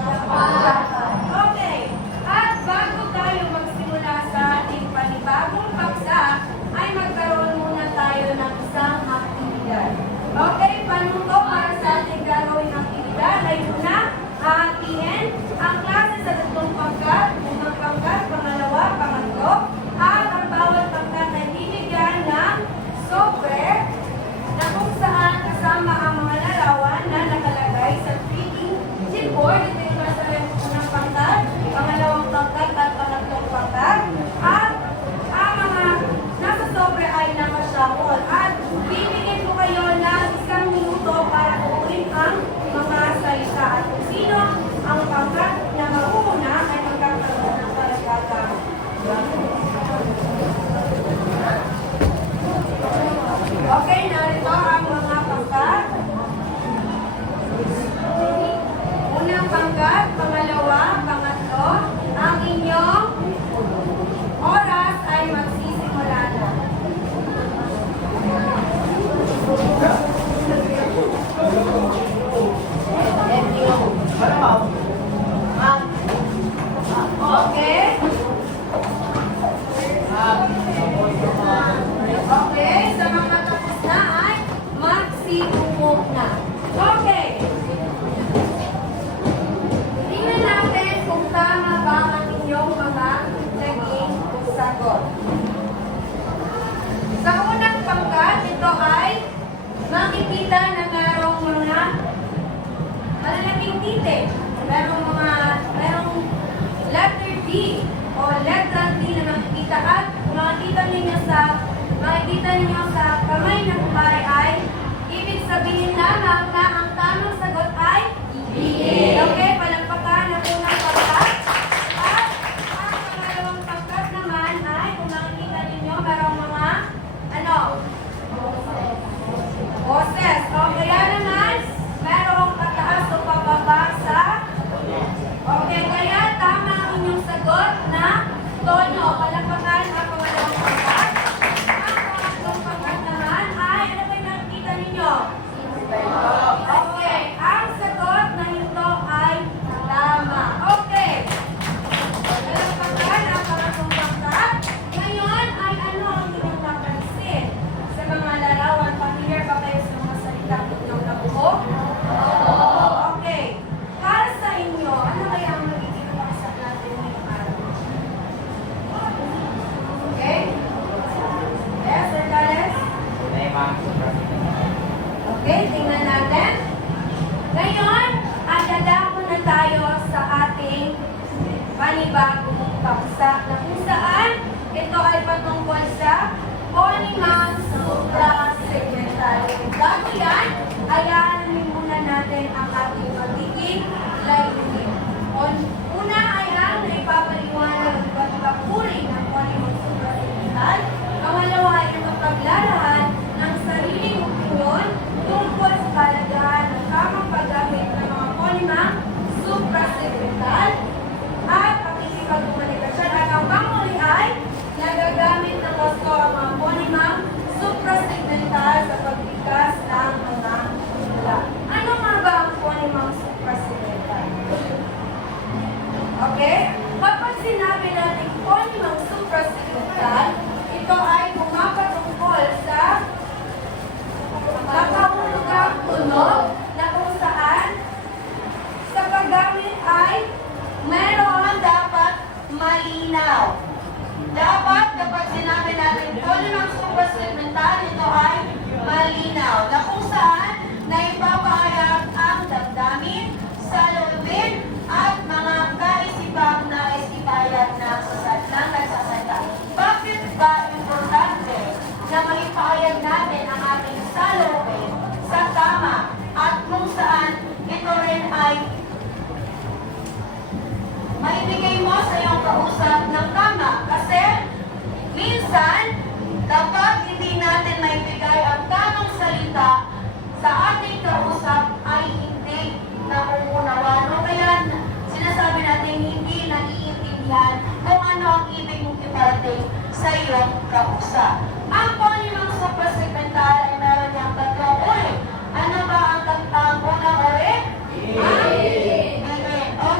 Okay. At bago tayo magsimula sa ating panibagong paksa, ay magkaroon muna tayo ng isang aktibidad. Okay, panuto para sa ating gagawing aktibidad ay una, hahatiin ang klase sa tatlong pangkat, unang pangkat, pangalawa, pangatlo, at ang bawat pangkat ay bibigyan ng software na kung saan kasama ang mga larawan na nakalagay sa 3D chipboard. Ito yung nasa unang pangkat, pangalawang pangkat at pangatlong pangkat. At ang mga nasa software ay nakashuffle. At bibigyan ko kayo ng 1 minuto para ulit ang mga salita. At kung sino ang pangkat na mauna ay magkakaroon ng karagdagang. Okay, narito ang mga pangkat. Unang pangkat, pangalawa, pangatlo. Ang inyong oras ay magsisimula na. Okay. Okay, sa mga tapos na ay magsiumok na. Okay. Tingnan natin kung tama ba ang inyong mga naging sagot. Sa unang pangkat, ito ay makikita na mayroong mga malalaking titik. Merong letter D o letter D na makikita at makikita ninyo sa kamay ng pare ay ibig sabihin lamang na ang tamang sagot ay B. Okay, palagpakan ang unang pangkat. At ang pangalawang pangkat naman ay kung makikita ninyo merong mga boses. O kaya naman merong pataas o pababa sa okay, kaya tama ang inyong sagot na tono. Palagpakan ang pangalawang pangkat. Ang pangkat naman ay ano ba yung nakikita ninyo? Okay, ang sagot na ito ay tama. Okay. Palagpakan ang pangatlong pangkat. Ngayon ay ano ang inyong napansin? Sa mga larawan, familiar ba kayo sa mga salita inyong nabuo? Okay. Para sa inyo, ano kaya ang magiging paksa natin ngayong araw? Okay? Yes, Sir Carles? Okay, tingnan natin. Ngayon, ay dadako na tayo sa ating panibagong paksa na kung saan ito ay patungkol sa Polymath Suprasegmental. Bago yan, ayanin muna natin ang ating magiging layunin. Una ay ang naipapaliwanag ng iba't ibang uri ng Polymath Suprasegmental. Pangalawa ay ang mapaglalahad ng sariling opinyon tungkol sa kalagahan ng tamang paggamit ng mga Polymath Suprasegmental at pakikipagkomunikasyon. At ang panghuli ay nagagamit ng gusto ang mga Polymath Suprasegmental sa pagbigkas ng mga hula. Ano nga ba ang Polymath Suprasegmental? Okay? Kapag sinabi natin Polymath Suprasegmental, ito ay pumapatungkol sa nakahulugang tunog na kung saan sa paggamit ay mayroon dapat malinaw. Dapat kapag sinabi natin Polymath Suprasegmental, ito ay malinaw na kung saan naipapahayag ang damdamin, saloobin at mga kaisipang naisipayag ng nagsasalita. Bakit ba importante na maipahayag natin ang ating saloobin sa tama at kung saan ito rin ay maibigay mo sa iyong kausap ng tama? Kasi minsan, kapag hindi natin maibigay ang tamang salita sa ating kausap ay hindi nauunawan. O kaya sinasabi natin hindi naiintindihan kung ano ang ibig mong iparating sa iyong kausap. Ang Polymath Suprasegmental ay meron niyang tatlong uri. Ano ba ang unang uri? Ang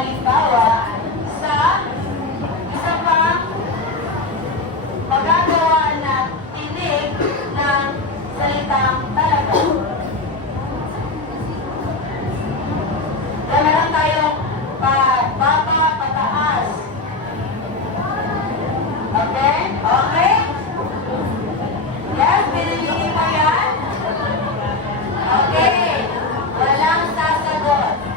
halimbawa sa isa pang magagawa na tinig ng salitang talaga. Kaya meron tayong baba, pataas. Okay? Okay? Yes, pinili mo yan? Okay. Walang sasagot.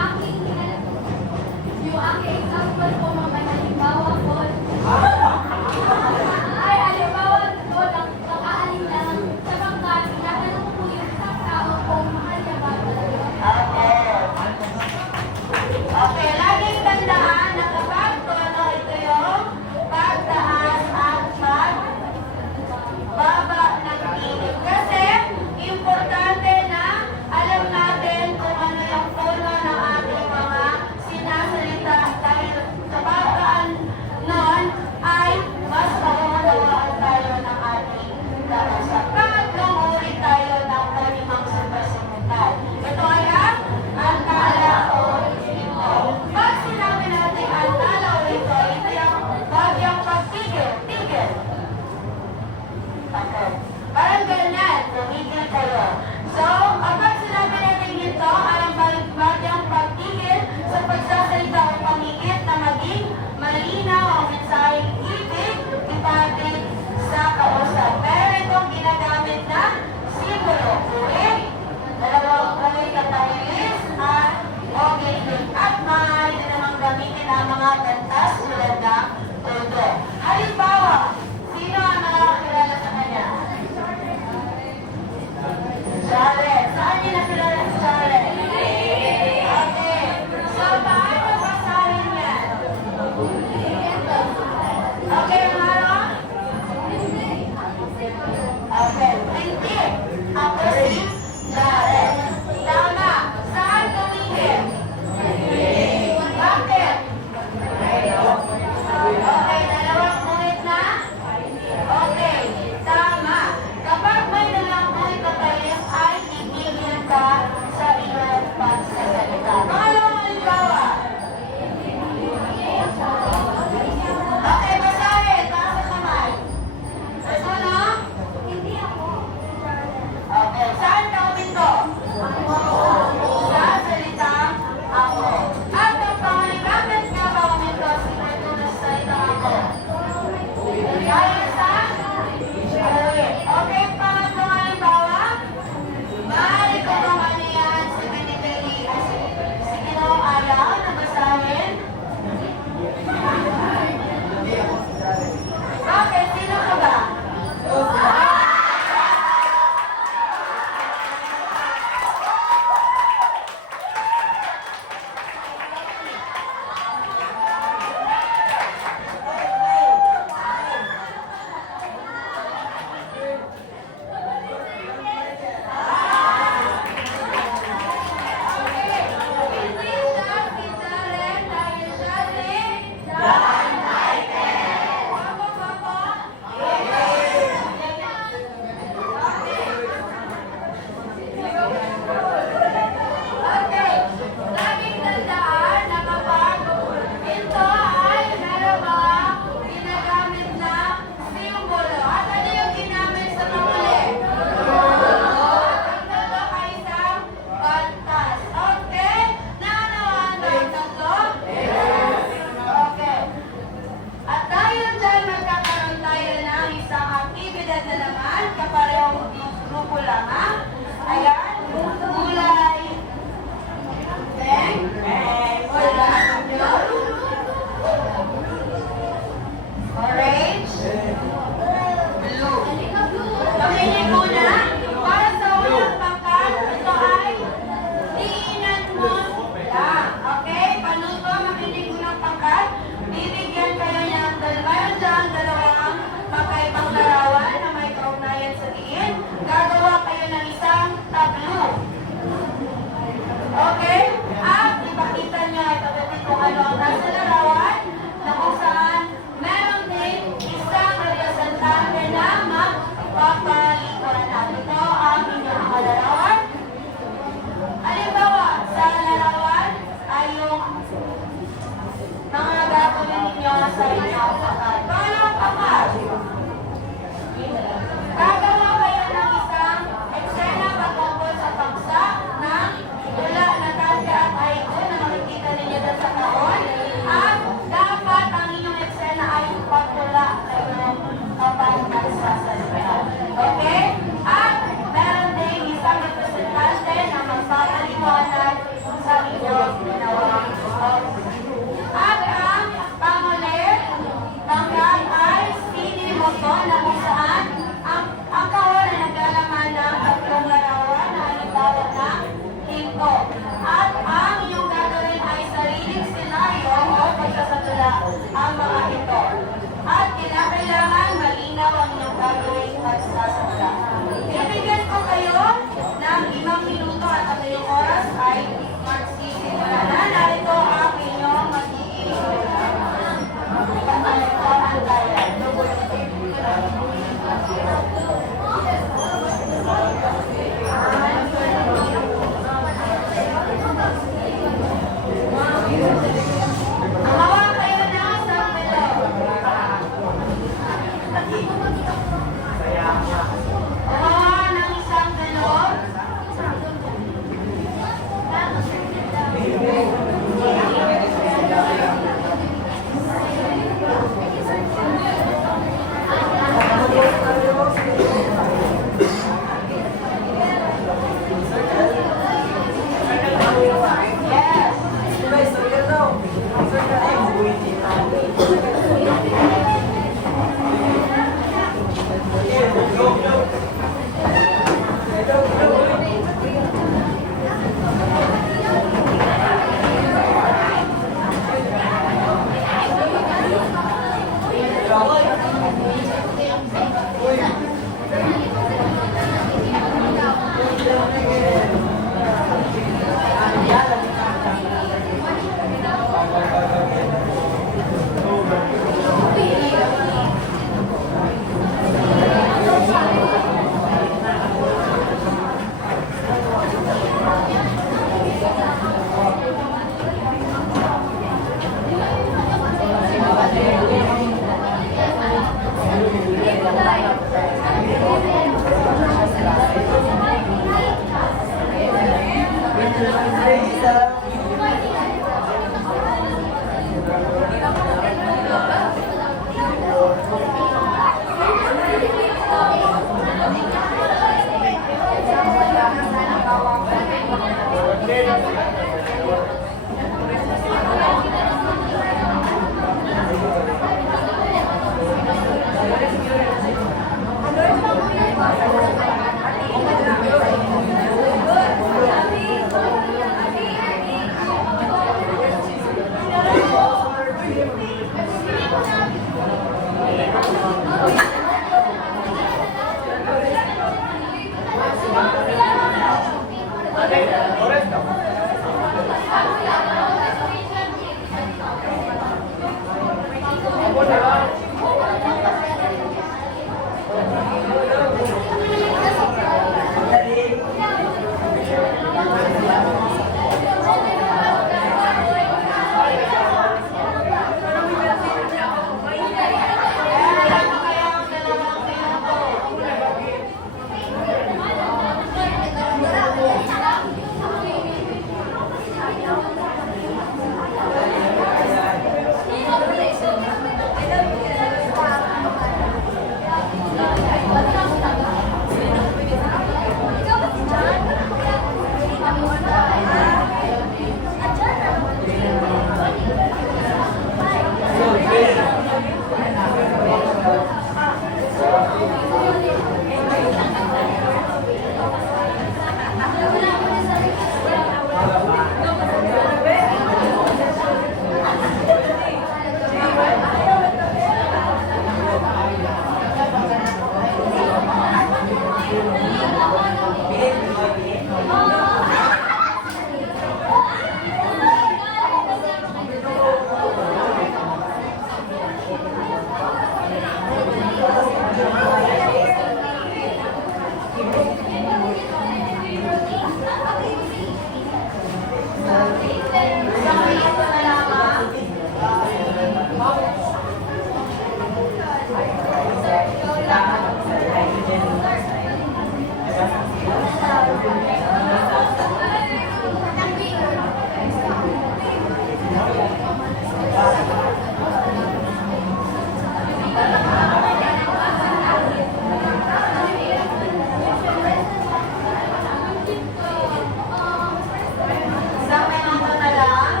Isang minuto na lang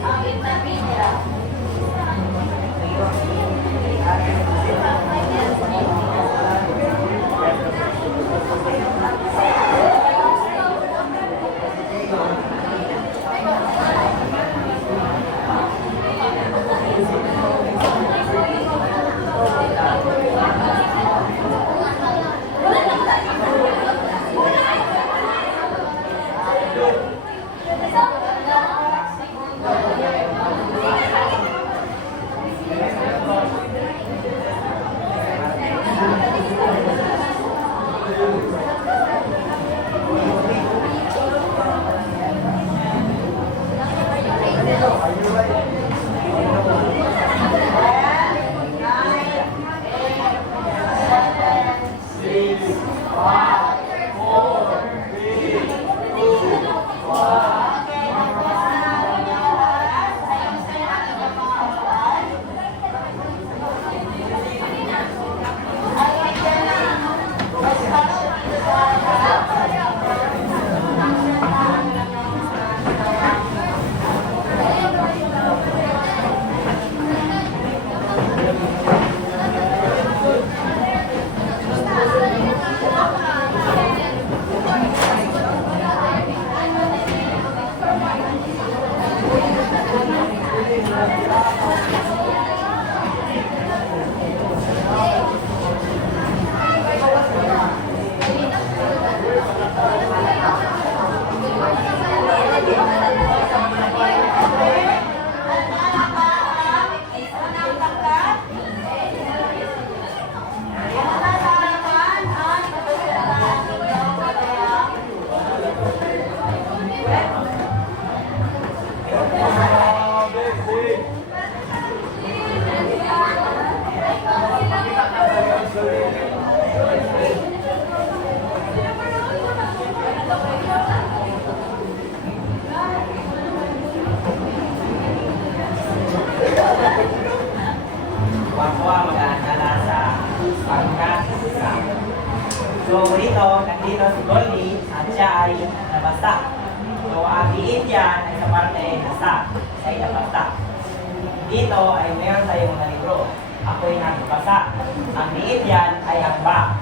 ang intermediate. Papua mag-aantala sa pagkakasisa. So dito, nandito si Goldie at siya ay nabasa. So ang diin dyan ay sa parte nasa, siya ay nabasa. Dito ay meron tayong mga libro. Ako'y nagbasa. Ang diin dyan ay akba.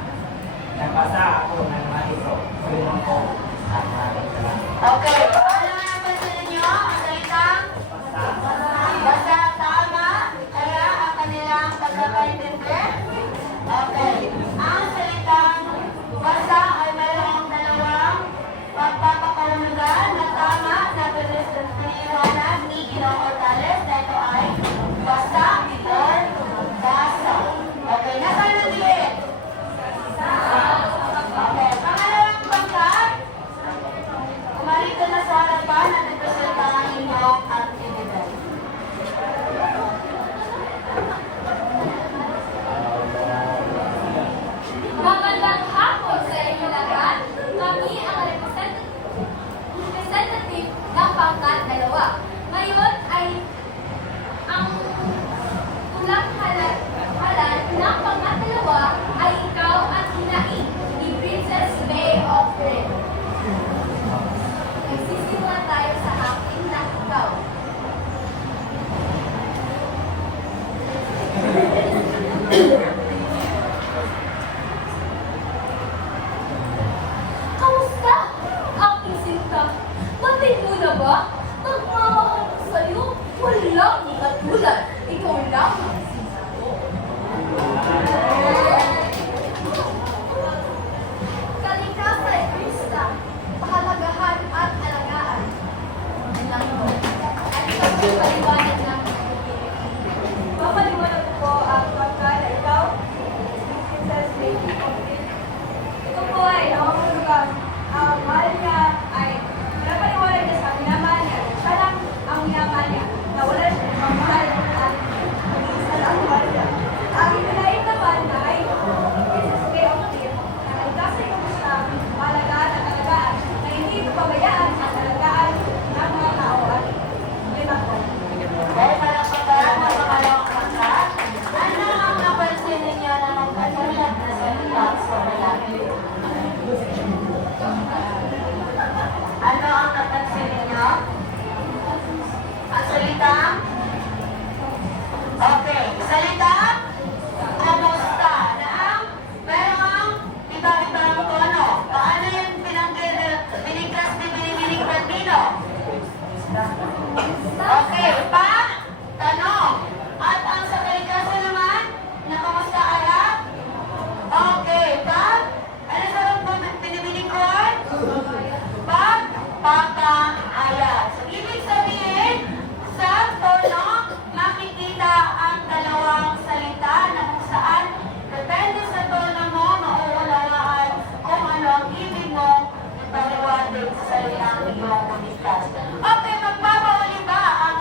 Nagbasa ako ng mga libro. So yun po. At maraming salamat. Okay, ano nga napansin ninyo? Ang salitang basa tama, kaya ang kanilang pagkakaintindi. Okay, ang salitang basa ay mayroong dalawang pagpapakahulugan na tama na consistency Ginong Hortales na ito ay basa or basa. Okay, nasaan ang diin? Okay, pangalawang pangkat, umarito na sa harapan at ipresenta ang inyong activity. Magandang hapon sa inyo lahat. Kami ang representative ng pangkat 2. Ngayon ay ang tulang halal ng pangkat 2 ay ikaw at hinaing ni Princess May of Red. Nagsisimula tayo sa acting ng ikaw. Kamusta? Aking sinta. Batid mo na ba? Magmamahal ko sa'yo. Walang katulad. Ikaw lang ang sinta ko. Kalikasan, Krista. Pahalagahan at alagaan. At ikaw ang paliwanag ng papaliwanag ko ang pagkala ikaw. Princess Lady of Red. Ito po ay namamulugan. Ang mahal niya ay napaliwanag niya sa minamahal niya. Siya lang ang minamahal niya na wala siya ibang mahal at isa lang ang mahal niya. Ang ipinahin naman ay Princess May of Red na nagkasay ko sa malagaan at alagaan na hindi pabayaan ang alagaan ng mga tao at yun ako. Dahil malapagdaan ng pangalawang pangkat, ano ang napansin ninyo na magkatulad na salita sa lalaki? Ano ang napansin ninyo? Ang salita? Okay, salita? Kamusta? Na ang merong iba-ibang tono. Paano yung binigkas ni Binibining Bambino? Okay, pa? Tanong. At ang sa kalikasan naman, na kamusta alam? Okay, pa? Ano sa binibining ko? Pagpapahayag. So, ibig sabihin, sa tono, makikita ang dalawang salita na kung saan, depende sa tono mo, mauunawaan kung ano ang ibig mo ipaliwanag sa salitang iyong kumigkas. Okay, magpapauli ba ang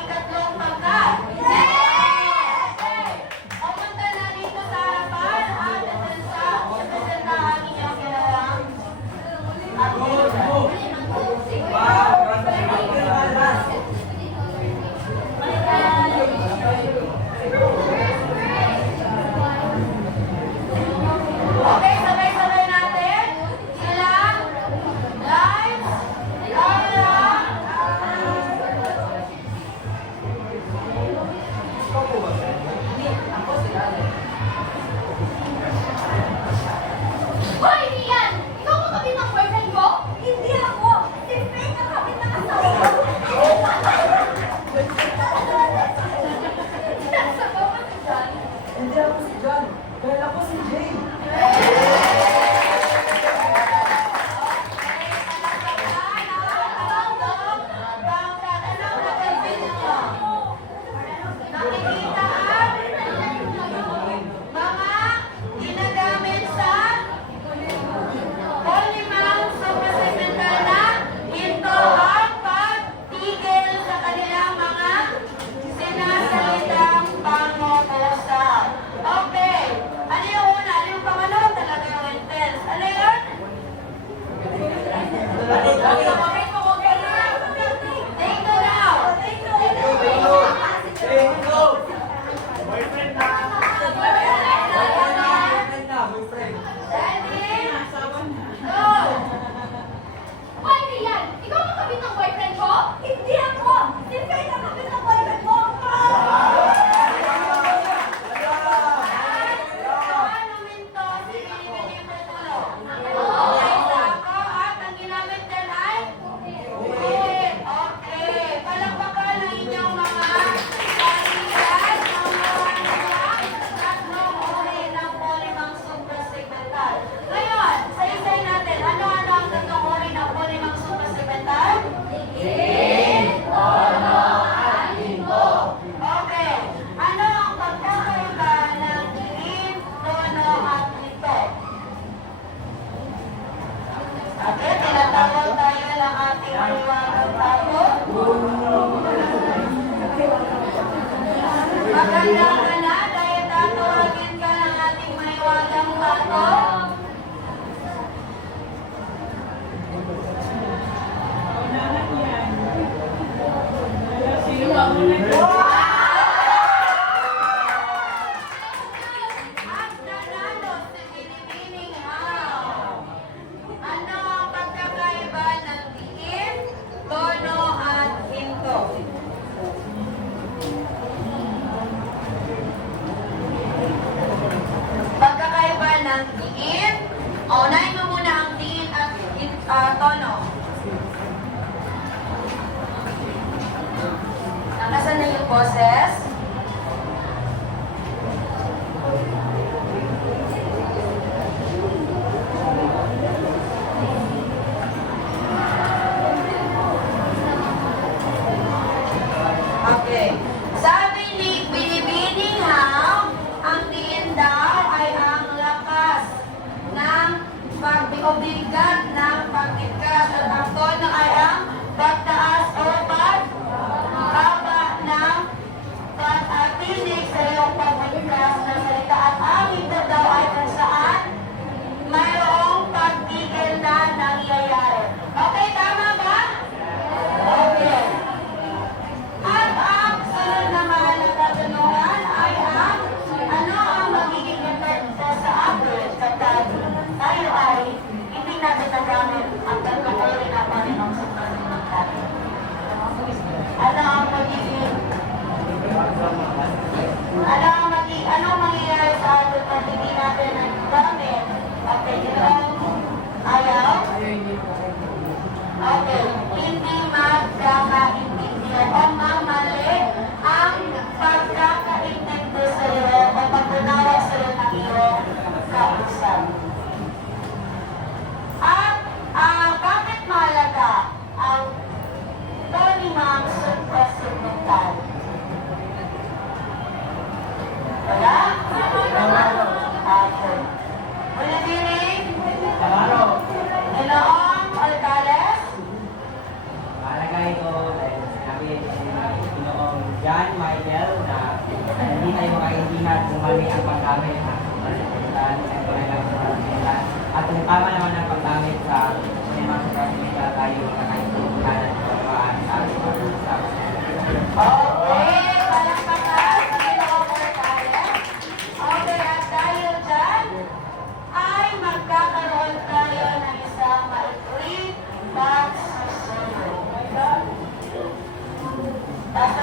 At nanalo si Binibining How. Ano ang pagkakaiba ng diin, tono at hinto? Pagkakaiba ng diin, unahin mo muna ang diin at tono. Nakasan na yung boses? Okay. Sabi ni Binibining How, ang diin daw ay ang lakas ng pag-bigat ng pagbigkas at ang tono ay ang pagtaas o pagbaba ng pag-atinig sa iyong pagbigkas ng salita at ang ito daw ay kung saan mayroong pagtigil na nangyayari. Okay, tama ba? Okay. At ang sunod naman na katanungan ay ano ang magiging epekto sa atin kapag tayo ay hindi natin nagamit ang tatlong uri na Panginoon sa pagkakas natin? Ano ang magiging anong mangyayari sa atin pag hindi natin nagamit ang Panginoon ayaw? Okay, hindi magkakaintindihan o mamali ang pagkakaintindi sa iyo o pag-unawa sa iyo ng iyong kausap. At bakit mahalaga ang tonimang suprasigmental? Wala? Okay. Ulitin, Tamaro, Ginoong Orgales, palagay ko dahil sinabi ni Ginoong John Michael na hindi tayo makaintindihan kung mali ang paggamit ng pagkakalitan sa kanilang pagkakalitan. At kung tama naman ang paggamit sa mga pagkakalitan tayo makaintindihan at pagkakalitan sa ating pag-usap. okay, palakpakan sa Ginoong Orgales. Okay, at dahil dyan, ay magkakaroon tayo ng isang maikli pagsusunod. Basta